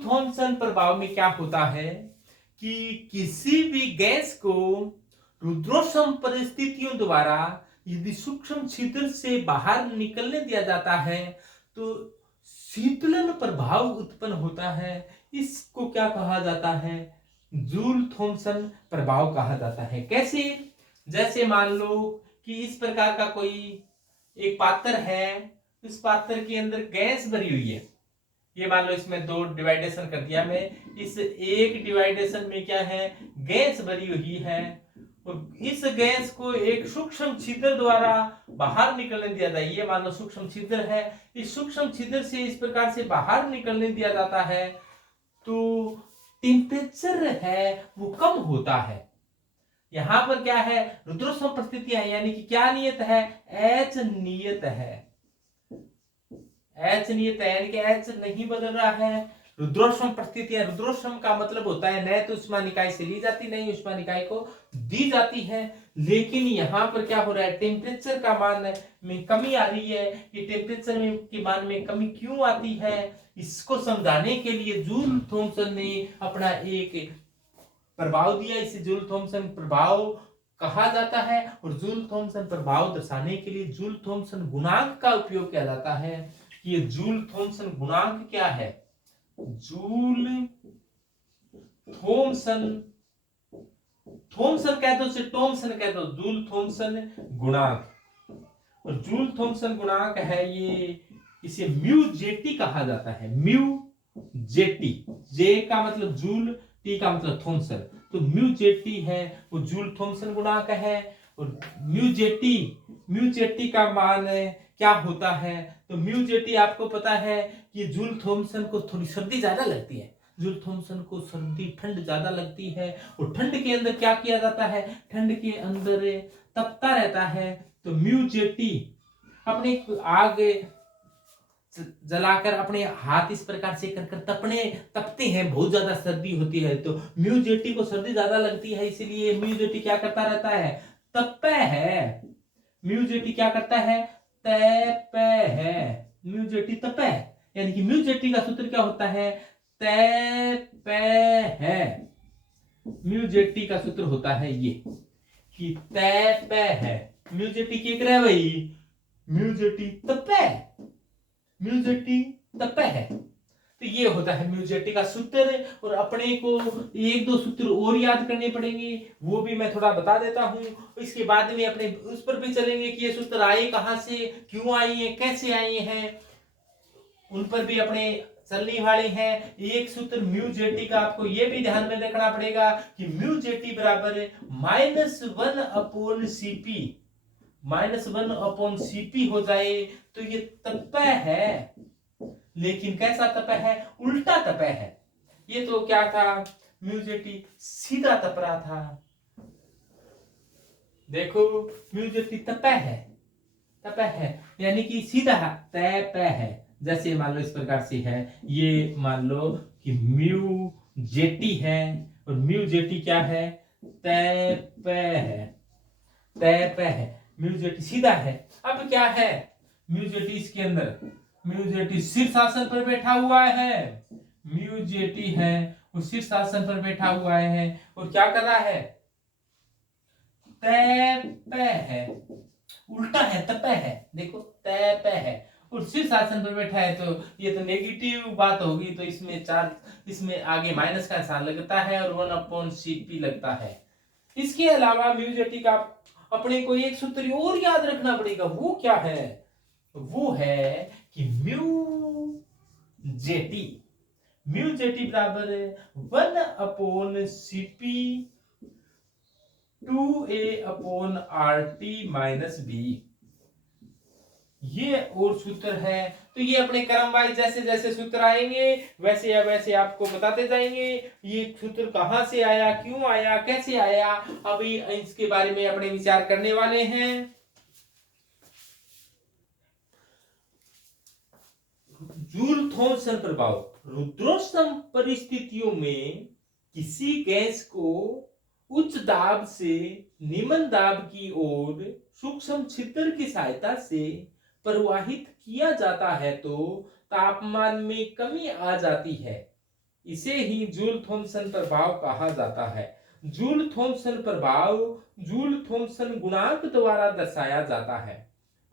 Joule Thompson प्रभाव में क्या होता है कि किसी भी गैस को रुद्रोष्म परिस्थितियों द्वारा यदि सूक्ष्म छिद्र से बाहर निकलने दिया जाता है तो शीतलन प्रभाव उत्पन्न होता है। इसको क्या कहा जाता है? जूल थॉम्सन प्रभाव कहा जाता है। कैसे? जैसे मान लो कि इस प्रकार का कोई एक पात्र है, इस पात्र के अंदर गैस भरी हुई है। ये मान लो इसमें दो डिवाइडेशन कर दिया मैं। इस एक डिवाइडेशन में क्या है? गैस भरी हुई है और इस गैस को एक सूक्ष्म छिद्र द्वारा बाहर निकलने दिया जाए। ये मान लो सूक्ष्म छिद्र है, इस सूक्ष्म छिद्र से इस प्रकार से बाहर निकलने दिया जाता है तो टेम्परेचर है वो कम होता है। यहां पर क्या है? रुद्रोष्म परिस्थितियां, यानी कि क्या नियत है? एच नियत है। एच नियत है यानी कि एच नहीं बदल रहा है। रुद्रोष्म परिस्थितियां, रुद्रोष्म का मतलब होता है न तो उष्मा निकाय से ली जाती, नहीं उष्मा निकाय को दी जाती है। लेकिन यहां पर क्या हो रहा है? टेम्परेचर का मान में कमी आ रही है। ये टेम्परेचर में के मान में कमी क्यों आती है, इसको समझाने के लिए जूल थॉम्सन ने अपना एक प्रभाव दिया। इसे जूल थॉम्सन प्रभाव कहा जाता है और जूल थॉम्सन प्रभाव दर्शाने के लिए जूल थॉम्सन गुणांक का उपयोग किया जाता है। ये जूल थॉम्सन गुणांक क्या है? जूल थॉम्सन, थॉम्सन कहते हो उसे टॉम्सन कहते हो, जूल थॉम्सन गुणांक। और जूल थॉम्सन गुणांक है ये, इसे म्यू जेटी कहा जाता है। म्यू जेटी, जे का मतलब जूल, टी का मतलब थॉम्सन, तो म्यू जेटी है वो जूल थॉम्सन गुणांक है। और म्यू जेटी का मान क्या होता है? तो म्यू जेटी आपको पता है कि जूल थॉम्सन को थोड़ी सर्दी ज्यादा लगती है। जूल थॉम्सन को सर्दी ठंड ज्यादा लगती है और ठंड के अंदर क्या किया जाता है? ठंड के अंदर तपता रहता है। तो म्यू जेटी अपने आग जलाकर अपने हाथ इस प्रकार से कर तपते हैं, बहुत ज्यादा सर्दी होती है तो म्यू जेटी को सर्दी ज्यादा लगती है, इसीलिए म्यू जेटी क्या करता रहता है? तपे है। म्यू जेटी क्या करता है? तपे है। म्यू जेटी तपे, यानी कि म्यू जेटी का सूत्र क्या होता है? तपे है। म्यू जेटी का सूत्र होता है ये कि तपे है। म्यू जेटी क्या करे भाई? म्यू जेटी तपे, म्यू जेटी तपे है। तो ये होता है म्यू जेटी का सूत्र। और अपने को एक दो सूत्र और याद करने पड़ेंगे, वो भी मैं थोड़ा बता देता हूं। इसके बाद में अपने उस पर भी चलेंगे कि ये सूत्र आए कहां से, क्यों आए हैं, कैसे आए हैं, उन पर भी अपने चलने वाले हैं। एक सूत्र म्यू जेटी का आपको ये भी ध्यान में रखना पड़ेगा कि म्यू जेटी बराबर -1 अपॉन सीपी, -1 अपॉन सीपी हो जाए तो ये तपय है। लेकिन कैसा तपय है? उल्टा तपय है। ये तो क्या था? म्यू जेटी सीधा तप रहा था। देखो म्यू जेटी तपय है यानी कि सीधा तपय है। जैसे मान लो इस प्रकार से है, ये मान लो कि म्यू जेटी है और म्यू जेटी क्या है? तपय है। म्यू जेटी सीधा है। अब क्या है? म्यू जेटी इसके अंदर, म्यू जेटी शीर्षासन पर बैठा हुआ है। म्यू जेटी है वो शीर्षासन पर बैठा हुआ है और क्या कर रहा है? तपय है, उल्टा है, तपय है। देखो तपय है और शीर्षासन पर बैठा है तो ये तो नेगेटिव बात होगी, तो इसमें चार्ज, इसमें आगे माइनस का निशान लगता है और 1/cp लगता है। इसके अलावा म्यू जेटी का अपने को एक सूत्र और याद रखना पड़ेगा। वो क्या है? वो है कि म्यू जेटी बराबर 1/cp 2a/RT-b। ये और सूत्र है। तो ये अपने क्रम वाइज जैसे जैसे सूत्र आएंगे वैसे वैसे आपको बताते जाएंगे ये सूत्र कहां से आया, क्यों आया, कैसे आया। अभी इसके बारे में अपने विचार करने वाले हैं। जूल थॉम्सन प्रभाव, रुद्रोष्म परिस्थितियों में किसी गैस को उच्च दाब से निम्न दाब की ओर सूक्ष्म छिद्र की सहायता से प्रवाहित किया जाता है तो तापमान में कमी आ जाती है। इसे ही जूल थॉमसन प्रभाव कहा जाता है। जूल थॉमसन प्रभाव जूल थॉमसन गुणांक द्वारा दर्शाया जाता है।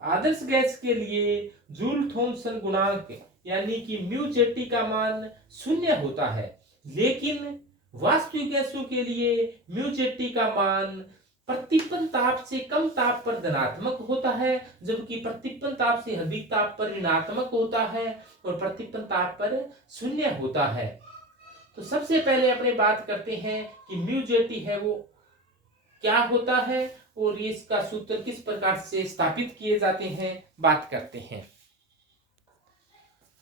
आदर्श गैस के लिए जूल थॉमसन गुणांक यानी कि म्यू जेटी का मान 0 होता है, लेकिन वास्तविक गैसों के लिए म्यू जेटी का मान प्रतिपन्न ताप से कम ताप पर धनात्मक होता है, जबकि प्रतिपन्न ताप से अधिक ताप पर ऋणात्मक होता है और प्रतिपन्न ताप पर 0 होता है। तो सबसे पहले अपने बात करते हैं कि म्यू जेटी है वो क्या होता है और इसका सूत्र किस प्रकार से स्थापित किए जाते हैं, बात करते हैं।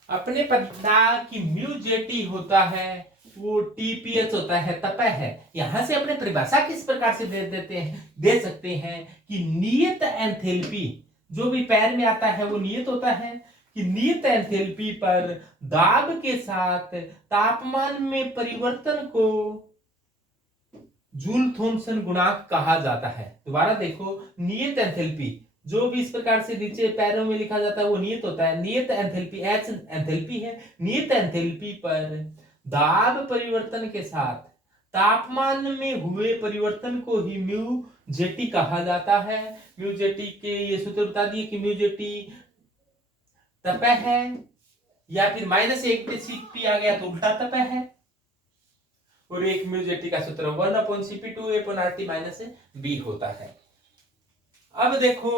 अपने पता कि म्यू जेटी होता है वो टीपीएच होता है, तपह है। यहां से अपने परिभाषा किस प्रकार से दे सकते हैं कि नियत एंथैल्पी, जो भी पैर में आता है वो नियत होता है कि नियत एंथैल्पी पर दाब के साथ तापमान में परिवर्तन को जूल थॉमसन गुणांक कहा जाता है। दोबारा देखो, नियत एंथैल्पी जो भी इस प्रकार से नीचे पैरों में लिखा जाता है वो नियत होता है। नियत एंथैल्पी एच एंथैल्पी है। नियत एंथैल्पी पर दाब परिवर्तन के साथ तापमान में हुए परिवर्तन को ही म्यू जेटी कहा जाता है। म्यू जेटी के ये सूत्र बता दिए कि म्यू जेटी तपह है, या फिर -1 पे Cp आ गया तो उल्टा तपह है। और एक म्यू जेटी का सूत्र 1/Cp2 B होता है। अब देखो,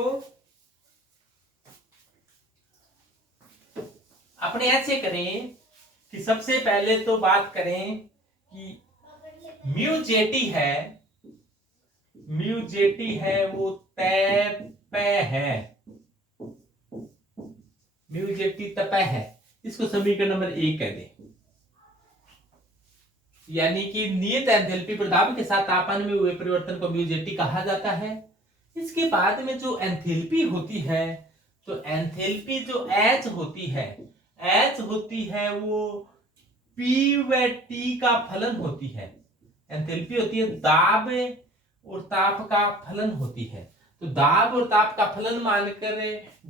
अपने ऐसे करें कि सबसे पहले तो बात करें कि म्यू जेटी है वो तपह है। म्यू जेटी तपह है, इसको समीकरण नंबर 1 कह दे। यानी कि नियत एंथैल्पी पर दाब के साथ तापमान में हुए परिवर्तन को म्यू जेटी कहा जाता है। इसके बाद में जो एंथैल्पी होती है, तो एंथैल्पी जो H होती है वो P व T का फलन होती है। एंथैल्पी होती है दाब और ताप का फलन होती है। तो दाब और ताप का फलन मानकर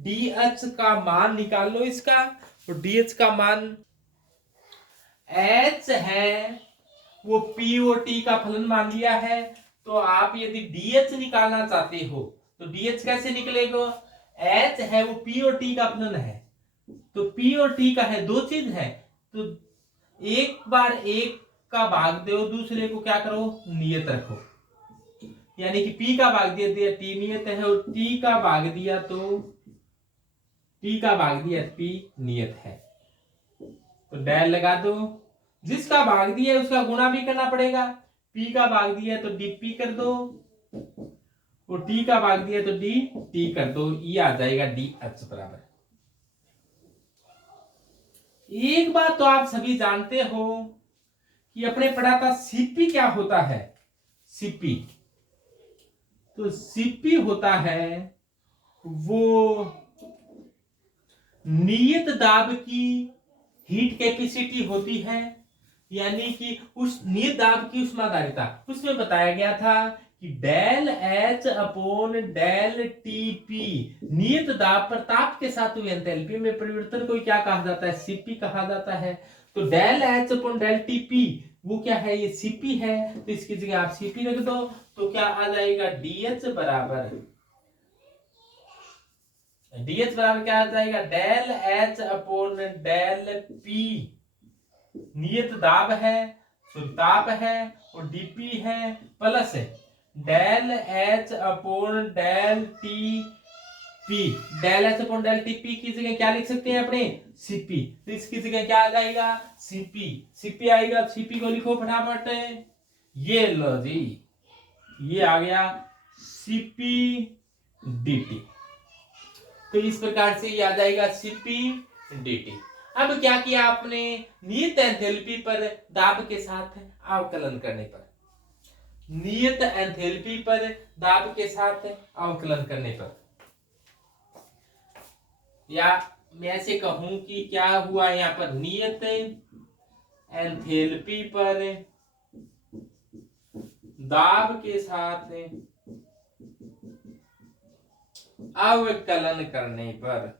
DH का मान निकाल लो इसका। तो DH का मान H है वो P और T का फलन मान लिया है। तो आप यदि DH निकालना चाहते हो तो DH कैसे निकलेगा? H है वो P और T का फलन है, तो P और T का है, दो चीज है, तो एक बार एक का भाग दो, दूसरे को क्या करो, नियत रखो। यानी कि P का भाग दिया T नियत है और T का भाग दिया तो P नियत है। तो डेल लगा दो, जिसका भाग दिया है उसका गुणा भी करना पड़ेगा। P का भाग दिया है तो dP कर दो और T का भाग दिया है तो dt कर दो। ये आ जाएगा DH बराबर। एक बात तो आप सभी जानते हो कि अपने पढ़ा था Cp क्या होता है। Cp तो Cp होता है वो नियत दाब की हीट कैपेसिटी होती है, यानी कि उस नियत दाब की उष्माधारिता। उसमें बताया गया था कि del H upon del Tp नियत दाब पर ताप के साथ हुई एंथैल्पी में परिवर्तन को क्या कहा जाता है, Cp कहा जाता है। तो del H upon del Tp वो क्या है, ये Cp है। तो इसकी जगह आप Cp रख दो तो क्या आ जाएगा, DH बराबर क्या आ जाएगा, del H upon del P नियत दाब है, शुद्ध ताप है और dP है, plus del H upon del Tp। Del H upon del Tp की जगह क्या लिख सकते हैं अपने, Cp। तो इसकी जगह क्या आ जाएगा, Cp आएगा। Cp को लिखो फटाफट, ये लो जी, ये आ गया Cp dt। तो इस प्रकार से ये आ जाएगा Cp dt। अब क्या किया आपने, नियत एंथैल्पी पर दाब के साथ अवकलन करने पर, नियत एंथैल्पी पर दाब के साथ अवकलन करने पर, या मैं ऐसे कहूं कि क्या हुआ यहाँ पर, नियत एंथैल्पी पर दाब के साथ अवकलन करने पर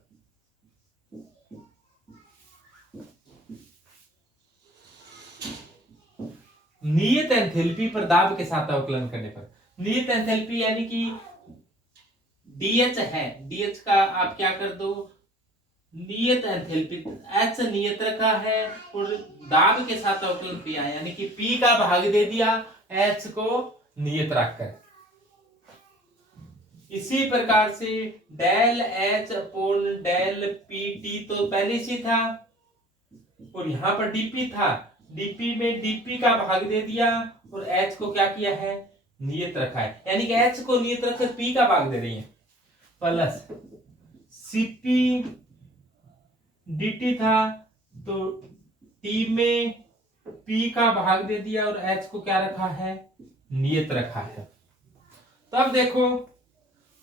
नियत एंथैल्पी पर दाब के साथ अवकलन करने पर। नियत एंथैल्पी यानी कि डीएच है, डीएच का आप क्या कर दो, नियत एंथैल्पी, एच नियत रखा है और दाब के साथ अवकलन किया है, यानी कि पी का भाग दे दिया एच को नियत रखकर। इसी प्रकार से del H upon del P T तो पहले से था और यहां पर डीपी था, डीपी में डीपी का भाग दे दिया और एच को क्या किया है, नियत रखा है, यानी कि एच को नियत रखकर पी का भाग दे रही है, प्लस सीपी dt था तो t में p का भाग दे दिया और h को क्या रखा है, नियत रखा है। तब देखो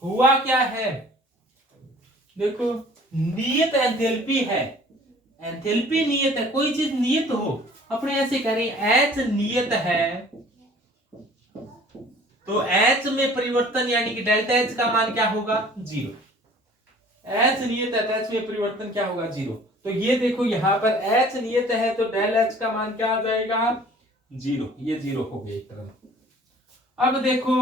हुआ क्या है, देखो नियत एंथैल्पी है, एंथैल्पी नियत है, कोई चीज नियत हो, अपने ऐसे करें h नियत है तो h में परिवर्तन यानी कि डेल्टा h का मान क्या होगा, 0। एच नियत है तो एच में परिवर्तन क्या होगा, 0। तो ये देखो यहां पर एच नियत है तो डेल एच का मान क्या आ जाएगा, 0। ये 0 हो गया एक तरह। अब देखो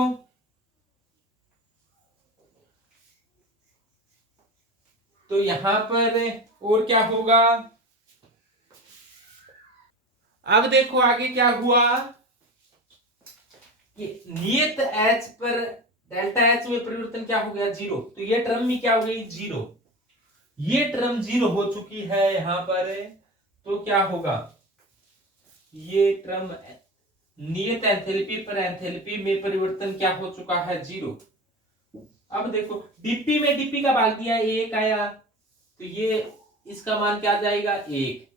तो यहां पर और क्या होगा, अब देखो आगे क्या हुआ कि नियत एच पर डेल्टा एच में परिवर्तन क्या हो गया, 0। तो ये टर्म में क्या हो गई, 0। ये टर्म 0 हो चुकी है यहां पर, तो क्या होगा, ये टर्म नियत एंथैल्पी पर एंथैल्पी में परिवर्तन क्या हो चुका है, 0। अब देखो डीपी में डीपी का भाग दिया 1 आया तो ये इसका मान क्या आ जाएगा, 1।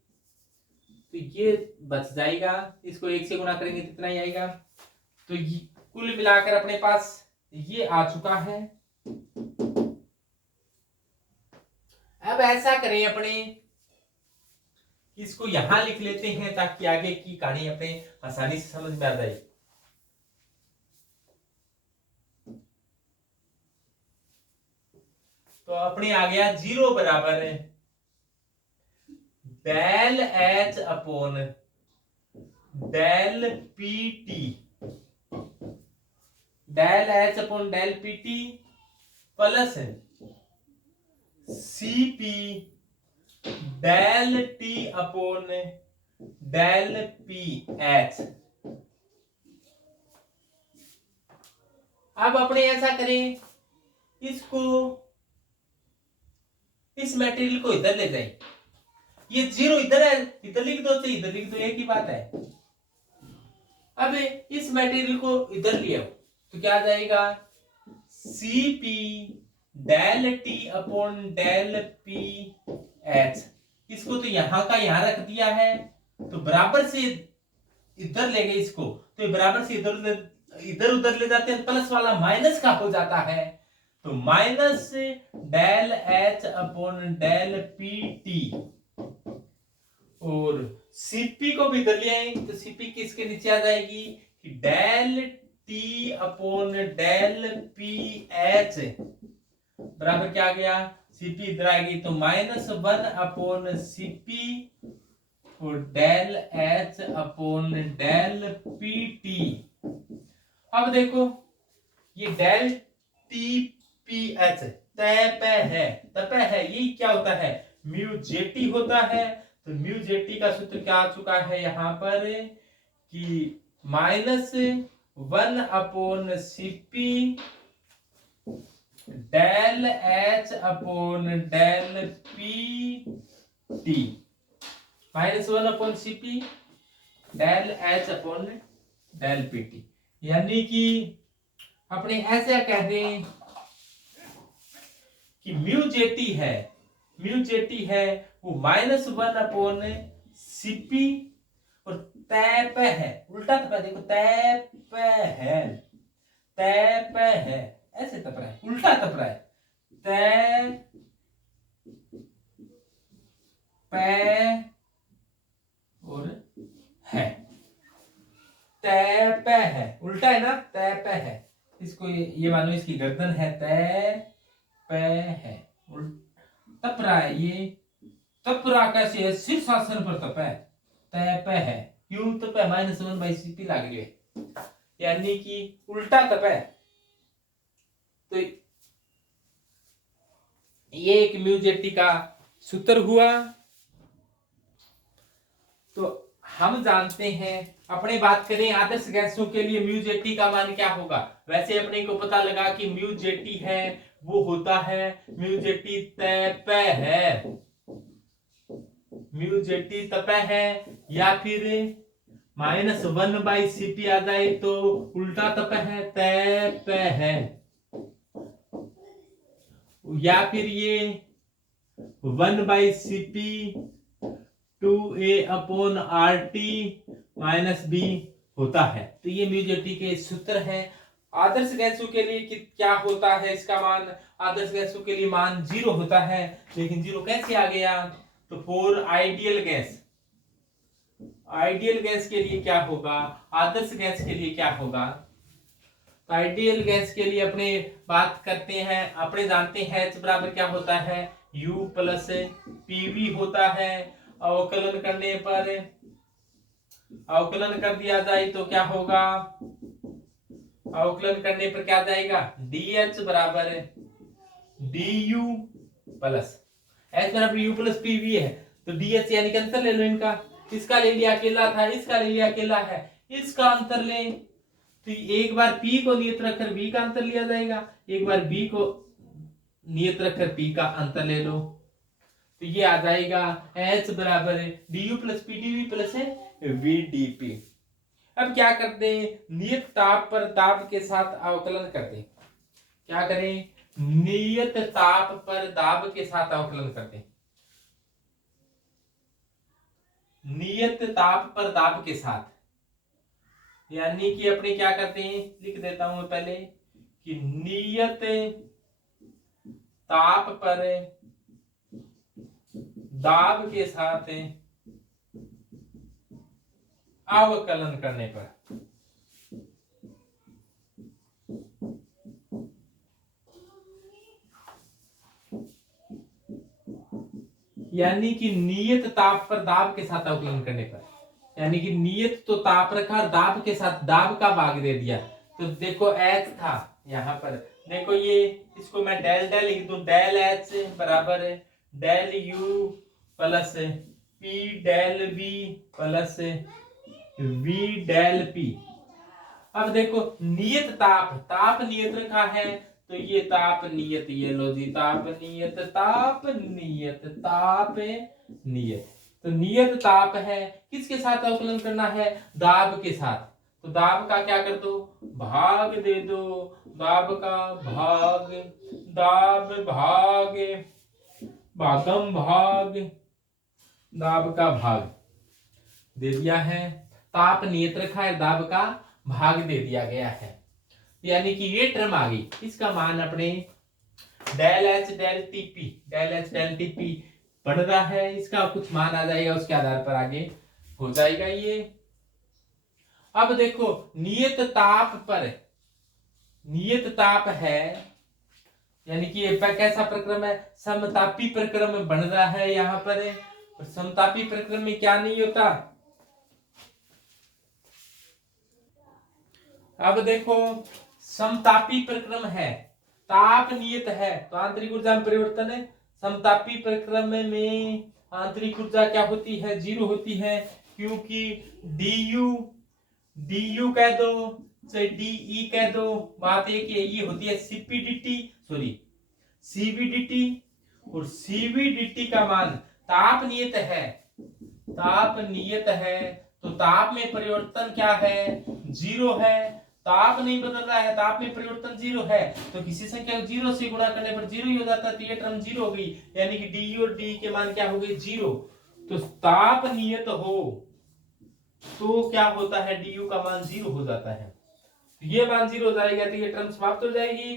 तो ये बच जाएगा, इसको 1 से गुणा करेंगे कितना ही आएगा। तो कुल मिलाकर अपने पास ये आ चुका है। अब ऐसा करें अपने, इसको यहां लिख लेते हैं ताकि आगे की कहानी अपने आसानी से समझ में आ जाए। तो अपने आ गया 0 बराबर है del H upon del P T, del H upon del P T plus C P del T upon del P H. अब अपने ऐसा करें, इसको इस मटेरियल को इधर ले जाए, ये 0 इधर है, इधर लिख दो तो इधर लिख दो, एक ही बात है। अब इस मटेरियल को इधर ले आओ तो क्या आ जाएगा, C P del T upon del P H. इसको तो यहां का यहां रख दिया है तो बराबर से इधर ले गए इसको, तो ये बराबर से इधर उधर ले जाते हैं, प्लस वाला माइनस का हो जाता है, तो minus del H upon del P T, और सीपी को भी इधर ले आए तो सीपी किसके नीचे आ जाएगी, कि del T upon del P H बराबर क्या आ गया, सीपी इधर आ गई तो -1 अपॉन सीपी और del H upon del P T. अब देखो ये डेल टी पी एच तय है, ये क्या होता है, म्यू जेटी होता है। तो म्यू जेटी का सूत्र क्या आ चुका है यहां पर, कि -1 upon CP del H upon del P T, -1 upon CP del H upon del P T. यानी कि अपने ऐसे कह दें कि म्यू जेटी है वो -1 अपॉन सीपी और तय पे है, उल्टा तप देखो तय पे है, ऐसे तप रहा है, उल्टा तप रहा है, तय पे और है, तय पे है, उल्टा है ना, तय पे है, इसको ये मानो इसकी गर्दन है, तय पे है, तप रहा है, ये तप रहा कैसे है, शीर्षासन पर तप है, तय पे है, क्यू तप है -1/Cp लाग रही है, यानी कि उल्टा तप है। तो ये एक म्यूजेटी का सूत्र हुआ। तो हम जानते हैं, अपने बात करें आदर्श गैसों के लिए म्यूजेटी का मान क्या होगा। वैसे अपने को पता लगा कि म्यूजेटी है वो होता है, म्यूजेटी तय है, म्यूजेटी तपय है, या फिर -1/Cp आ जाए तो उल्टा तपय है, तय है, या फिर ये 1/Cp 2A/RT -B होता है। तो ये म्यूजेटी के सूत्र है। आदर्श गैसों के लिए क्या होता है इसका मान, आदर्श गैसों के लिए मान 0 होता है। लेकिन 0 कैसे आ गया, तो for ideal gas, ideal gas के लिए क्या होगा, आदर्श गैस के लिए क्या होगा। तो आइडियल गैस के लिए अपने बात करते हैं, अपने जानते हैं H बराबर क्या होता है, U प्लस PV होता है। अवकलन करने पर, अवकलन कर दिया जाए तो क्या होगा, अवकलन करने पर क्या जाएगा, DH बराबर DU प्लस H बराबर U प्लस PV है, तो DH यानी कि अंतर ले लो इनका, इसका ले लिया अकेला था, इसका ले लिया अकेला है, इसका अंतर ले, तो एक बार P को नियत रखकर B का अंतर लिया जाएगा, एक बार B को नियत रखकर P का अंतर ले लो, तो ये आ जाएगा H बराबर DU plus PdV plus VdP। अब क्या करते हैं, नियत ताप पर दाब के साथ अवकलन करते हैं। क्या करें, नियत ताप पर दाब के साथ अवकलन करते हैं, नियत ताप पर दाब के साथ, यानी कि अपने क्या करते हैं, लिख देता हूं पहले कि नियत ताप पर दाब के साथ अवकलन करने पर, यानी कि नियत ताप पर दाब के साथ अवकलन करने पर, यानी कि नियत तो ताप रखा और दाब के साथ दाब का भाग दे दिया। तो देखो H था यहां पर, देखो ये इसको मैं डेल डेल लिख दूं, डेल H बराबर del U plus P del V plus V del P। अब देखो नियत ताप, ताप नियत रखा है, तो ये ताप नियत, ये लो जी ताप नियत, ताप नियत, ताप नियत, तो नियत ताप है, किसके साथ अवकलन करना है, दाब के साथ। तो दाब का क्या कर दो, भाग दे दो, दाब का भाग, दाब भाग भागम भाग, दाब का भाग दे दिया है, ताप नियत रखा है, दाब का भाग दे दिया गया है, यानी कि ये टर्म आ गई। इसका मान अपने del H del TP, del H del TP बढ़ रहा है, इसका कुछ मान आ जाएगा, उसके आधार पर आगे हो जाएगा ये। अब देखो नियत ताप पर, नियत ताप है, यानी कि ये कैसा प्रक्रम है, समतापी प्रक्रम में बन रहा है यहां पर, और समतापी प्रक्रम में क्या नहीं होता। अब देखो समतापी प्रक्रम है, ताप नियत है, तो आंतरिक ऊर्जा में परिवर्तन है, समतापी प्रक्रम में आंतरिक ऊर्जा क्या होती है, 0 होती है, क्योंकि du कह दो चाहे de कह दो, बात एक ये होती है CPDT, सॉरी CVDT, और CVDT का मान ताप नियत है, ताप नियत है, तो ताप में परिवर्तन क्या है, 0 है, ताप नहीं बदल रहा है, ताप में परिवर्तन 0 है, तो किसी संख्या को 0 से गुणा करने पर 0 ही हो जाता है, तो ये टर्म 0 हो गई, यानी कि डी और डी के मान क्या हो गए, 0। तो ताप नियत हो तो क्या होता है, डी का मान 0 हो जाता है, तो ये मान 0 हो जाएगा, तो ये टर्म समाप्त हो जाएगी,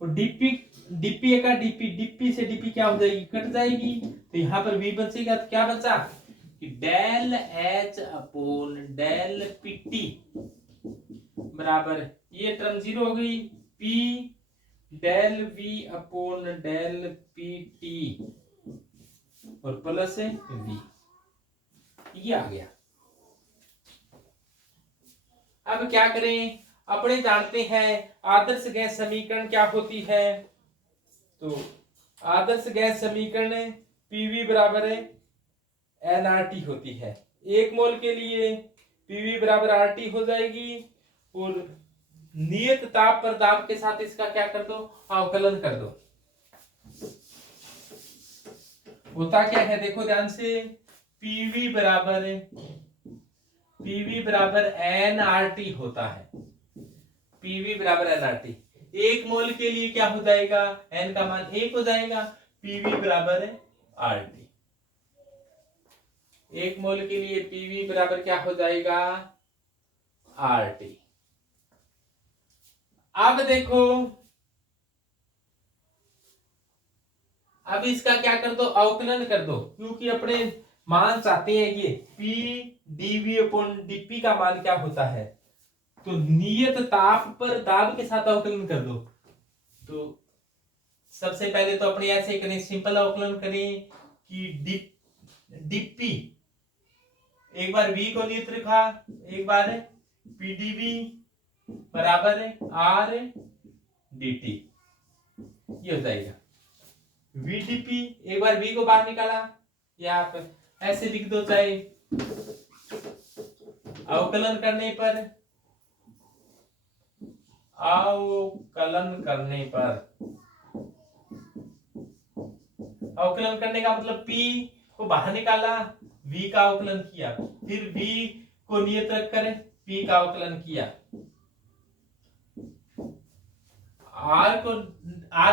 और डीपी का डीपी से डीपी क्या हो जाएगी, कट जाएगी, तो यहां पर v बचेगा, तो क्या बचा कि del H upon del PT बराबर, ये टर्म 0 हो गई, P del V upon del PT और प्लस V। ये आ गया। अब क्या करें, अपने जानते हैं आदर्श गैस समीकरण क्या होती है। तो आदर्श गैस समीकरण पीवी बराबर एनआरटी होती है। 1 मोल के लिए पीवी बराबर आरटी हो जाएगी और नियत ताप पर दाब के साथ इसका क्या कर दो, अवकलन कर दो। होता क्या है देखो ध्यान से, पीवी बराबर एनआरटी होता है। पीवी बराबर एनआरटी 1 मोल के लिए क्या हो जाएगा, एन का मान 1 हो जाएगा, पीवी बराबर आरटी। 1 मोल के लिए पीवी बराबर क्या हो जाएगा, आरटी। अब देखो, अब इसका क्या कर दो, अवकलन कर दो, क्योंकि अपने मान चाहते हैं ये पी डीवी अपॉन डीपी का मान क्या होता है। तो नियत ताप पर दाब के साथ अवकलन कर दो। तो सबसे पहले तो अपने ऐसे करें, सिंपल अवकलन करें कि डीपी, एक बार v को नियत रखा, एक बार पीडीवी बराबर आर dt, ये हो जाएगा vdp। एक बार v को बाहर निकाला, यहाँ पर ऐसे लिख दो, चाहे अवकलन करने पर, अवकलन करने का मतलब p को बाहर निकाला, v का अवकलन किया, फिर v को नियत रखकर p का अवकलन किया, r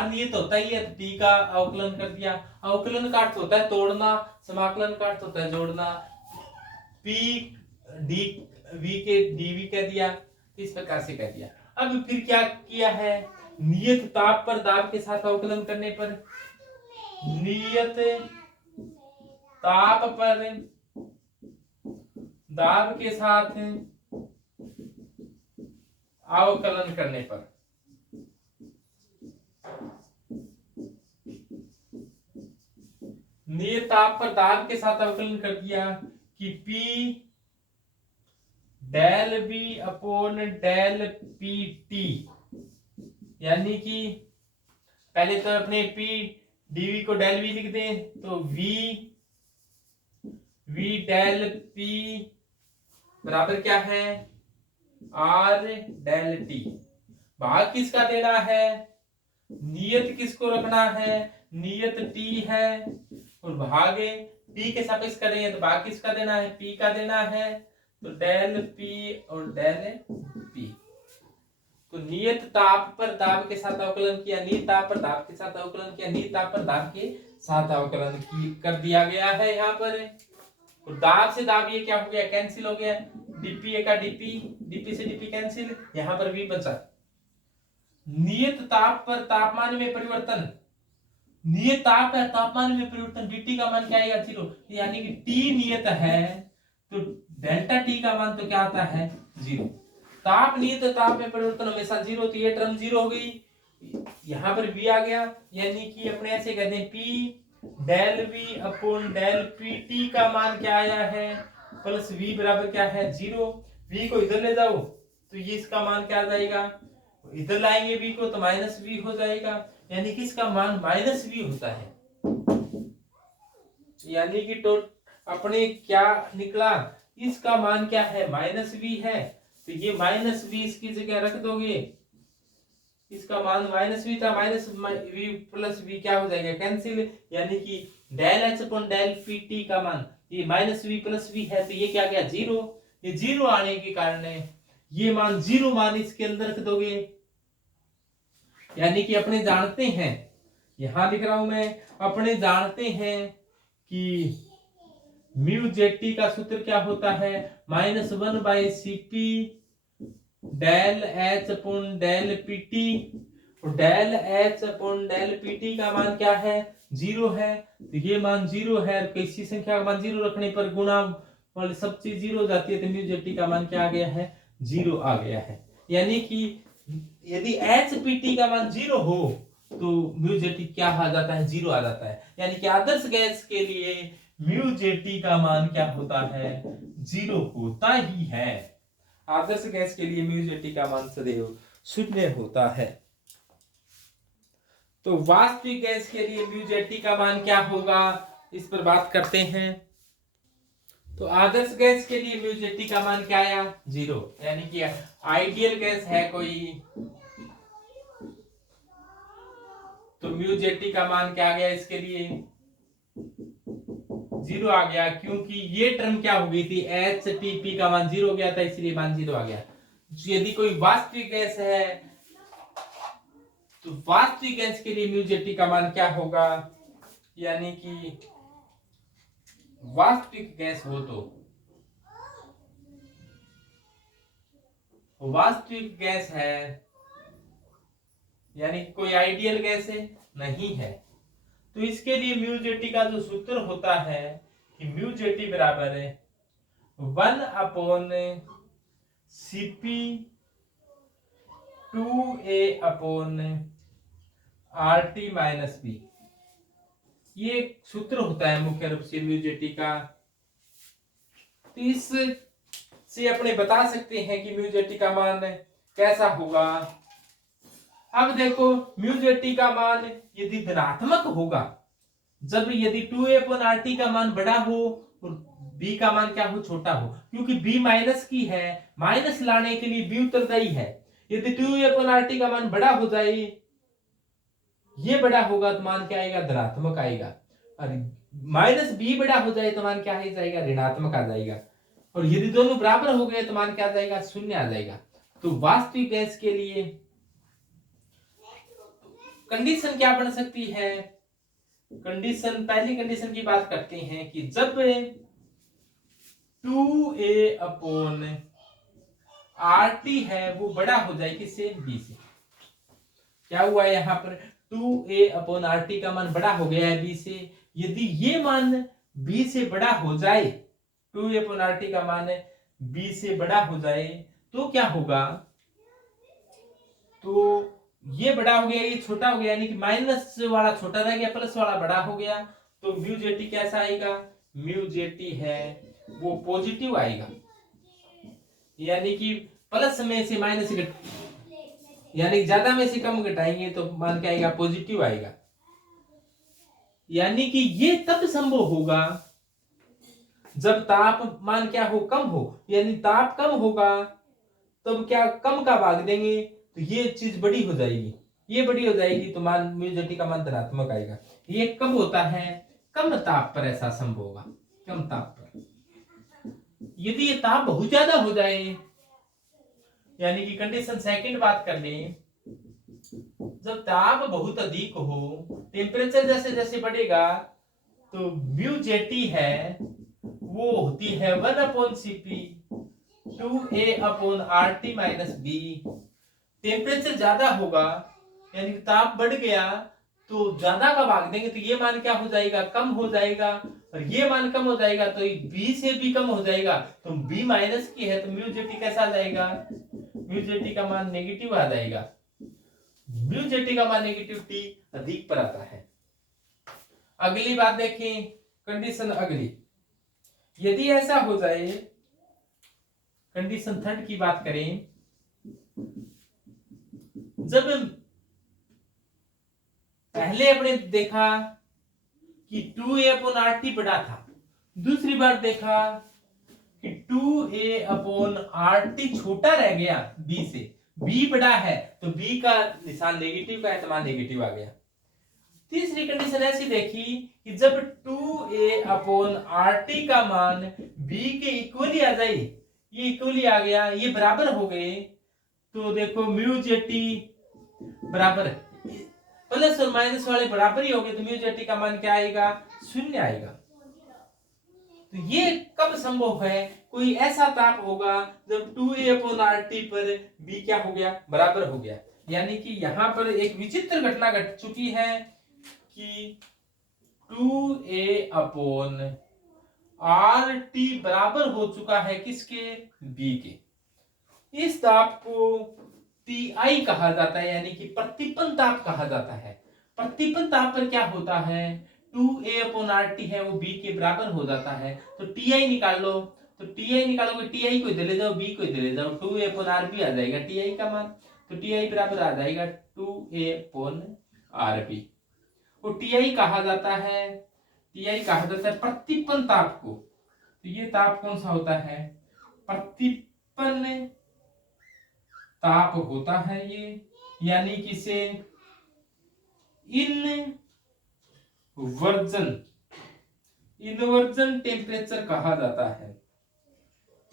नियत होता ही है, p का अवकलन कर दिया। अवकलन का अर्थ होता है तोड़ना, समाकलन का अर्थ होता है जोड़ना। p d v के dv कह दिया, इस प्रकार से कह दिया। अब फिर क्या किया है, नियत ताप पर दाब के साथ अवकलन करने पर, नियत ताप पर दाब के साथ अवकलन करने पर, नियत ताप पर दाब के साथ अवकलन कर दिया कि P del B upon del P T, यानी कि पहले तो अपने P डीवी को डेल वी लिख दें, तो v डेल p बराबर क्या है, r डेल t। भाग किसका देना है, नियत किसको रखना है, नियत t है, और भाग p के सापेक्ष करेंगे तो भाग किसका देना है, p का देना है, तो डेल p और डेल p। तो नियत ताप पर दाब के साथ अवकलन किया, नियत ताप पर दाब के साथ अवकलन किया, नियत ताप पर दाब के साथ अवकलन कर दिया गया है यहाँ पर। और दाब से दाब ये क्या हो गया, कैंसिल हो गया, डीपी का डीपी, डीपी से डीपी कैंसिल, यहाँ पर v बचा। नियत ताप पर तापमान में परिवर्तन, नियत ताप है तापमान में परिवर्तन, dt का मान क्या आएगा, 0, यानी कि t नियत है तो डेल्टा t का मान तो क्या आता है, 0। ताप नियत ताप में परिवर्तन हमेशा 0, तो ये टर्म 0 हो गई, यहाँ पर v आ गया, यानी कि अपने ऐसे कहते हैं p del v upon del pt का मान क्या आया है, प्लस v बराबर क्या है, 0। v को इधर ले जाओ तो ये इसका मान क्या आ जाएगा, इधर लाएंगे v को तो माइनस v हो जाएगा, यानी कि इसका मान माइनस v होता है। यानी कि तो अपने क्या निकला, इसका मान क्या है, माइनस v है, तो ये माइनस v इसकी जगह रख दोगे, इसका मान माइनस v था, माइनस v प्लस v क्या हो जाएगा, कैंसिल, यानी कि del H upon del P T का मान ये माइनस v प्लस v है, तो ये क्या गया, 0। ये 0 आने के कारण ये मान 0 मान इसके अंदर रख दोगे, यानी कि अपने जानते हैं, यहां लिख रहा हूं मैं, अपने जानते हैं कि म्यू जेटी का सूत्र क्या होता है, -1/cp del H upon del PT, और del H upon del PT का मान क्या है, 0 है, तो ये मान 0 है, किसी संख्या का मान 0 रखने पर गुणा वाली सब चीज 0 हो जाती है, तो म्यू जेटी का मान क्या आ गया है, 0 आ गया है। यानी कि यदि एच पीटी का मान 0 हो तो म्यू जेटी क्या आ जाता है, 0 आ जाता है। यानी कि आदर्श गैस के लिए म्यू जेटी का मान क्या होता है, 0 होता ही है। आदर्श गैस के लिए म्यू जेटी का मान सदैव 0 होता है। तो वास्तविक गैस के लिए म्यू जेटी का मान क्या होगा, इस पर बात करते हैं। तो आदर्श गैस के लिए म्यू जेटी का मान क्या आया, 0, यानी कि आइडियल गैस है कोई, तो म्यू जेटी का मान क्या आ गया, इसके लिए 0 आ गया, क्योंकि ये टर्म क्या हो गई थी, एच टी पी का मान 0 हो गया था, इसलिए मान 0 आ गया। यदि कोई वास्तविक गैस है तो वास्तविक गैस के लिए म्यू जेटी का मान क्या होगा, यानी कि वास्तविक गैस हो तो वास्तविक गैस है, यानी कोई आइडियल गैस है नहीं है, तो इसके लिए म्यू जेटी का जो सूत्र होता है कि म्यू जेटी बराबर है 1/Cp 2a/RT-B। ये सूत्र होता है मुख्य रूप से म्यू जेटी का। तो इस से अपने बता सकते हैं कि म्यू जेटी का मान कैसा होगा। अब देखो म्यू जेटी का मान यदि धनात्मक होगा, जब यदि 2a/RT का मान बड़ा हो और b का मान क्या हो, छोटा हो, क्योंकि b माइनस की है, माइनस लाने के लिए b उत्तरदायी है। यदि 2a/RT का मान बड़ा हो जाए, ये बड़ा होगा तो मान क्या आएगा, धनात्मक आएगा, और माइनस b बड़ा हो जाए तो मान क्या आ जाएगा, ऋणात्मक आ जाएगा, और यदि दोनों बराबर हो गए तो मान क्या आ जाएगा, 0 आ जाएगा। तो वास्तविक गैस के लिए कंडीशन क्या बन सकती है, कंडीशन, पहली कंडीशन की बात करते हैं कि जब 2a/RT है वो बड़ा हो जाए किससे, b से। क्या हुआ यहां पर, 2a/RT का मान बड़ा हो गया है b से। यदि ये मान b से बड़ा हो जाए, 2a/RT का मान b से बड़ा हो जाए तो क्या होगा, तो ये बड़ा हो गया, ये छोटा हो गया, यानी कि माइनस वाला छोटा रह गया, प्लस वाला बड़ा हो गया, तो म्यू जेटी कैसा आएगा, म्यू जेटी है वो पॉजिटिव आएगा, यानी कि प्लस में से माइनस यानी ज्यादा में से कम घटाएंगे तो मान क्या आएगा, पॉजिटिव आएगा। यानी कि ये तब संभव होगा जब तापमान क्या हो, कम हो, यानी ताप कम होगा तब क्या कम का भाग देंगे तो ये चीज बड़ी हो जाएगी, ये बड़ी हो जाएगी तो मान म्यू जेटी का मान धनात्मक आएगा। ये कब होता है, कम ताप पर ऐसा संभव होगा, कम ताप पर। यदि ये ताप बहुत ज्यादा हो जाए, यानी कि कंडीशन सेकंड बात कर लें, जब ताप बहुत अधिक हो, टेम्परेचर जैसे जैसे बढ़ेगा तो म्यू जेटी है वो होती है 1/Cp 2a/RT-B। टेम्परेचर ज्यादा होगा, यानी ताप बढ़ गया तो ज्यादा का भाग देंगे तो ये मान क्या हो जाएगा, कम हो जाएगा, और ये मान कम हो जाएगा तो b से भी कम हो जाएगा, तो b माइनस की है तो म्यू जेटी कैसा आ जाएगा, म्यू जेटी का मान नेगेटिव आ जाएगा। म्यू जेटी का मान नेगेटिव t अधिक पर आता है। अगली बात देखें, कंडीशन अगली, यदि ऐसा हो जाए, कंडीशन थर्ड की बात करें, जब पहले अपने देखा कि 2a/RT बड़ा था, दूसरी बार देखा कि 2a/RT छोटा रह गया b से, b बड़ा है तो b का निशान नेगेटिव का है तो मान नेगेटिव आ गया। तीसरी कंडीशन ऐसी देखी कि जब 2a/RT का मान b के इक्वली आ जाए, ये इक्वली आ गया, ये बराबर हो गए, तो देखो म्यू जेटी बराबर, प्लस और माइनस वाले बराबर ही हो गए तो म्यू जेटी का मान क्या आएगा, 0 आएगा। तो ये कब संभव है, कोई ऐसा ताप होगा जब 2a/RT पर b क्या हो गया, बराबर हो गया। यानी कि यहां पर एक विचित्र घटना घट चुकी है कि 2a/RT बराबर हो चुका है किसके, b के। इस ताप को Ti कहा जाता है, यानी कि प्रतिपन्न ताप कहा जाता है। प्रतिपन्न ताप पर क्या होता है, 2A/RT है वो B के बराबर हो जाता है। तो TI निकाल लो, तो TI निकालोगे, TI को इधर ले जाओ, B को इधर ले जाओ, 2A/RB आ जाएगा TI का मान। तो TI बराबर आ जाएगा 2A/RB। वो TI कहा जाता है, TI कहा जाता है प्रतिपन्न ताप को। तो ये ताप कौन सा होता है? प्रतिपन्न ताप होता है ये, यानी कि इसे इनवर्जन टेम्परेचर कहा जाता है।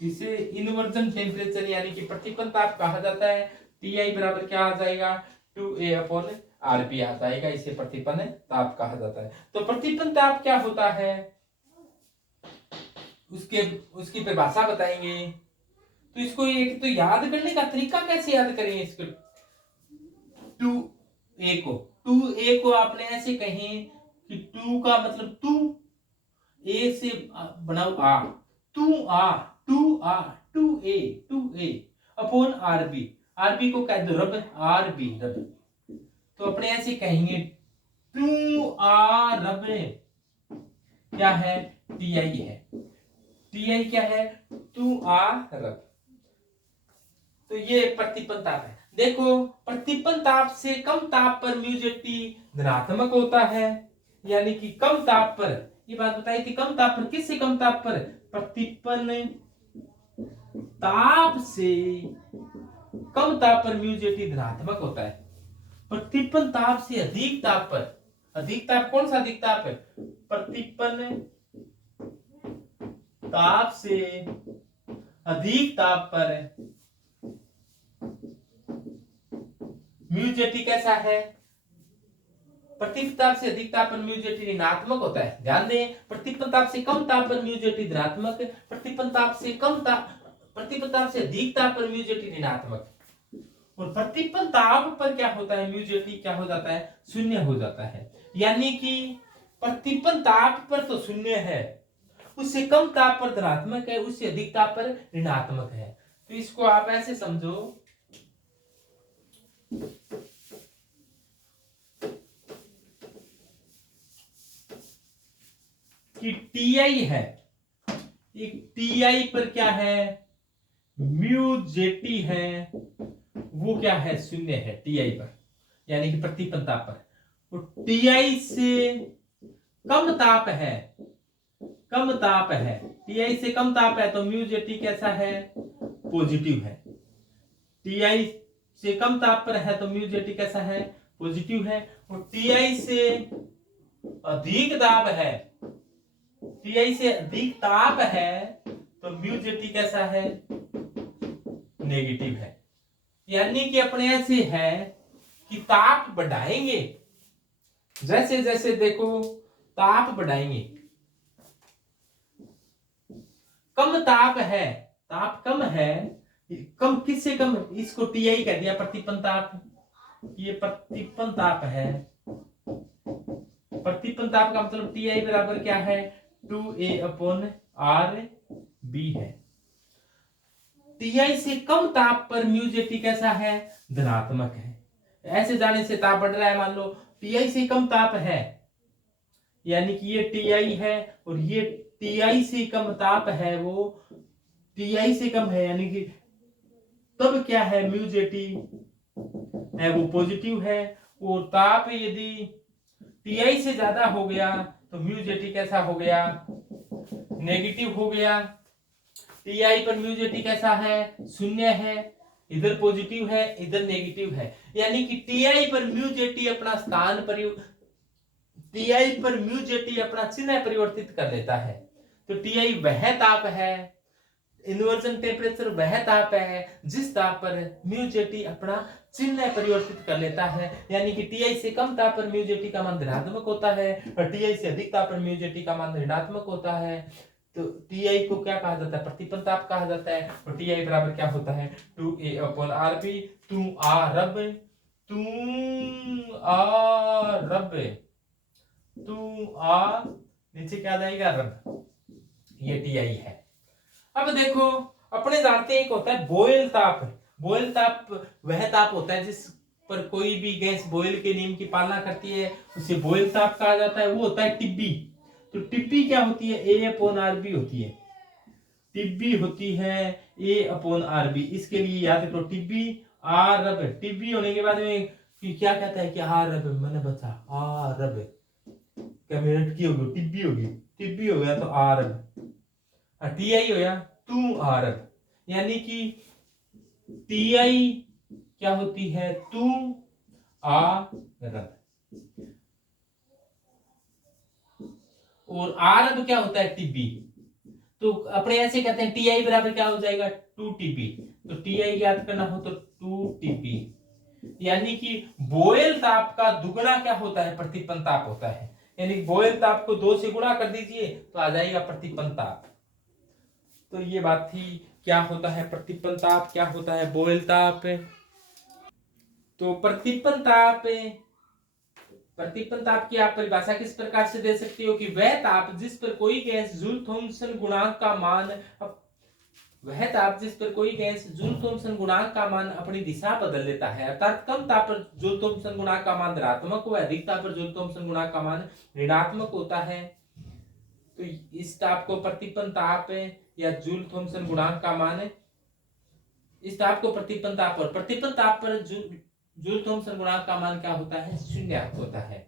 इसे इनवर्जन टेम्परेचर यानी कि प्रतिपन्न ताप कहा जाता है। TI बराबर क्या आ जाएगा? 2A/RB आ जाएगा। इसे प्रतिपन्न ताप कहा जाता है। तो प्रतिपन्न ताप क्या होता है उसकी परिभाषा बताएंगे। तो इसको एक तो याद करने का तरीका कैसे याद करें इसको? 2A को आपने ऐसे कहें कि 2 का मतलब टू, ए से बनाओ आ, 2A अपॉन RB को कह दो रब, RB रब। तो अपने ऐसे कहेंगे 2A रब क्या है? TI है। TI क्या है? 2A रब। तो ये प्रतिपन्न ताप है। देखो, प्रतिपन्न ताप से कम ताप पर म्यूजेटी धनात्मक होता है, यानी कि कम ताप पर, ये बात बताई थी, कम ताप पर, किससे कम ताप पर? प्रतिपन्न ताप से कम ताप पर म्यूजेटी धनात्मक होता है। प्रतिपन्न ताप से अधिक ताप पर, अधिक ताप कौन सा अधिक ताप है? प्रतिपन्न ताप से अधिक ताप पर म्यूजेटी कैसा है? प्रतिपन्न ताप से अधिक ताप पर म्यूजेटी ऋणात्मक होता है। ध्यान दें, प्रतिपन्न ताप से कम ताप पर म्यूजेटी धनात्मक, प्रतिपन्न ताप से अधिक ताप पर म्यूजेटी ऋणात्मक। और प्रतिपन्न ताप पर क्या होता है? म्यूजेटी क्या हो जाता है? शून्य हो जाता है। यानी कि प्रतिपन्न ताप पर तो शून्य है, उससे कम ताप पर धनात्मक है, उससे अधिक ताप पर ऋणात्मक है। तो इसको आप ऐसे समझो कि TI है, एक TI पर क्या है? म्यूजेटी है, वो क्या है? शून्य है TI पर, यानी कि प्रतिपन्न ताप पर। और TI से कम ताप है, कम ताप है, TI से कम ताप है, तो म्यूजेटी कैसा है? पॉजिटिव है। TI से कम ताप पर है तो म्यूजेटी कैसा है? पॉजिटिव है। और TI से अधिक ताप है, TI से अधिक ताप है तो म्यूजेटी कैसा है? नेगेटिव है। यानी कि अपने ऐसे है कि ताप बढ़ाएंगे, जैसे जैसे देखो ताप बढ़ाएंगे, कम ताप है, ताप कम है, कम किससे कम? इसको TI कह दिया प्रतिपन्न ताप, ये प्रतिपन्न ताप है। प्रतिपन्न ताप का मतलब TI बराबर क्या है? 2A/RB है। TI से कम ताप पर म्यूजेटी कैसा है? धनात्मक है। ऐसे जाने से ताप बढ़ रहा है, मान लो TI से कम ताप है, यानी कि ये TI है और ये TI से कम ताप है, वो TI से कम है, यानी कि तब क्या है? म्यूजेटी है वो पॉजिटिव है। और ताप यदि TI से ज्यादा हो गया तो म्यूजेटी कैसा हो गया? नेगेटिव हो गया। TI पर म्यूजेटी कैसा है? शून्य है, इधर पॉजिटिव है, इधर नेगेटिव है। यानी कि TI पर म्यूजेटी अपना चिन्ह परिवर्तित कर लेता है। तो TI वह ताप है, इन्वर्जन टेम्परेचर वह ताप है जिस ताप पर म्यूजेटी अपना चिन्ह परिवर्तित कर लेता है। यानी कि TI से कम ताप पर म्यूजेटी का मान धनात्मक होता है और TI से अधिक ताप पर म्यूजेटी का मान ऋणात्मक होता है। तो TI को क्या कहा जाता है? प्रतिपन्न ताप कहा जाता है। और TI बराबर क्या होता है? 2A/RB। नीचे क्या जाएगा? रब। ये TI है। अब देखो, अपने जानते हैं एक होता है बॉयल ताप। बॉयल ताप वह ताप होता है पर कोई भी गैस बॉयल के नियम की पालना करती है उसे बॉयल ताप कहा जाता है, वो होता है टिब्बी। तो टिब्बी क्या होती है, A/RB होती है। टिब्बी होती है A/RB। इसके लिए याद रखो टिब्बी आरब। टिब्बी होने के बाद में क्या कहता है कि आरब, मैंने बता आरब, क्या मेरी अटकी होगी, टिब्बी होगी, टिब्बी हो गया तो आरब। TI हो गया तू आरब, यानी कि TI क्या होती है, तू आरब, और आरब क्या होता है, टिब्बी। तो अपने ऐसे कहते हैं TI बराबर क्या हो जाएगा, 2TB। तो TI याद करना हो तो 2TB, यानी कि बोयल ताप का दुगना क्या होता है, प्रतिपन्न ताप होता है। यानी बोयल ताप को 2 से गुणा कर दीजिए तो आ जाएगा प्रतिपन्न ताप। तो ये बात थी, क्या होता है प्रतिपन्न ताप, क्या होता है बोयल ताप। तो प्रतिपन्न ताप की आप परिभाषा किस प्रकार से दे सकते हो कि वह ताप जिस पर कोई गैस जूल थॉम्सन गुणांक का मान अपनी दिशा बदल लेता है। अर्थात कम ताप पर जूल थॉम्सन गुणांक का मान धनात्मक व अधिक ताप पर जूल थॉम्सन गुणांक का मान ऋणात्मक होता है। तो इस ताप को प्रतिपन्न ताप या जूल थॉम्सन गुणांक का मान, इस ताप को प्रतिपन्न ताप पर जूल थॉम्सन गुणांक का मान क्या होता है, 0 होता है।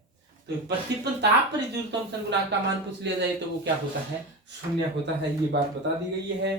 तो प्रतिपन्न ताप पर जूल थॉम्सन गुणांक का मान पूछ लिया जाए तो वो क्या होता है, 0 होता है। ये बात बता दी गई है।